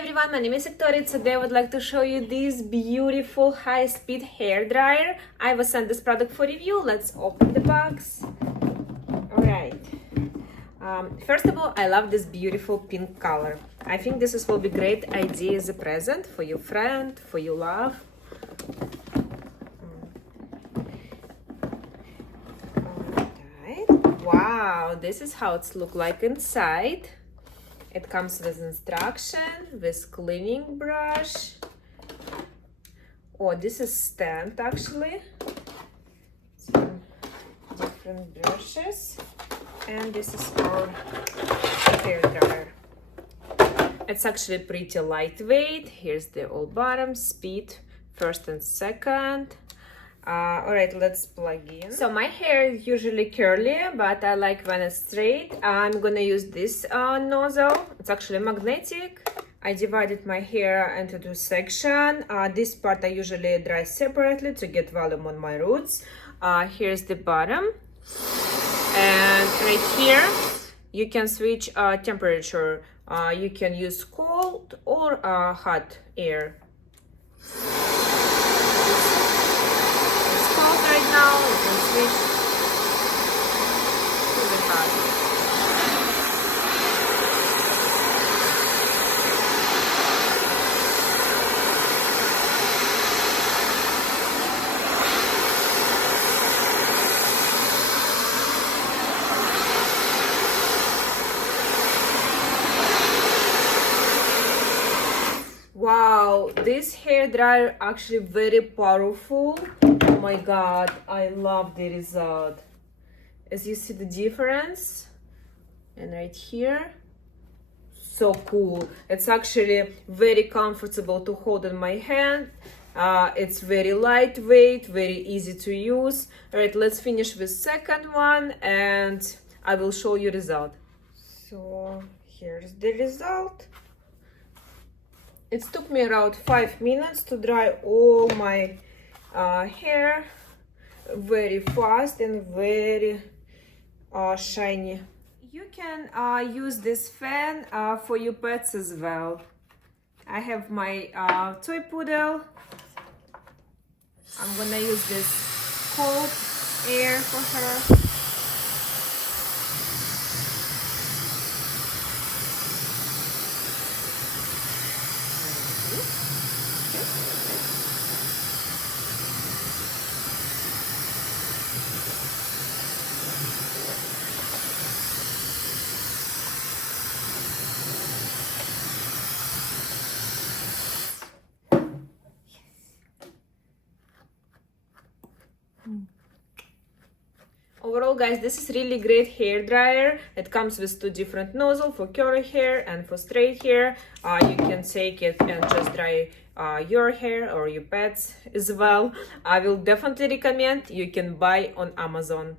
everyone, my name is Victoria. Today I would like to show you this beautiful high-speed hair dryer. I was sent this product for review. Let's open the box. Alright. First of all, I love this beautiful pink color. I think will be great idea as a present for your friend, for your love. Alright. Wow, this is how it's look like inside. It comes with instruction, with cleaning brush. Oh, this is stamped actually. Some different brushes. And this is our hair dryer. It's actually pretty lightweight. Here's the old bottom, speed, first and second. Alright, let's plug in. So my hair is usually curly, but I like when it's straight. I'm gonna use this nozzle. It's actually magnetic. I divided my hair into two sections. This part I usually dry separately to get volume on my roots. Here's the bottom. And right here, you can switch temperature. You can use cold or hot air. Right now, you can switch to the hot. Wow, this hair dryer actually very powerful. Oh my god, I love the result. As you see the difference, and right here, so cool. It's actually very comfortable to hold in my hand. It's very lightweight, very easy to use. All right, let's finish with second one and I will show you result. So here's the result. It took me around 5 minutes to dry all my hair, very fast and very shiny. You can use this fan for your pets as well. I have my toy poodle. I'm gonna use this cold air for her. Overall, guys, this is really great hair dryer. It comes with two different nozzles for curly hair and for straight hair. You can take it and just dry your hair or your pets as well. I will definitely recommend. You can buy on Amazon.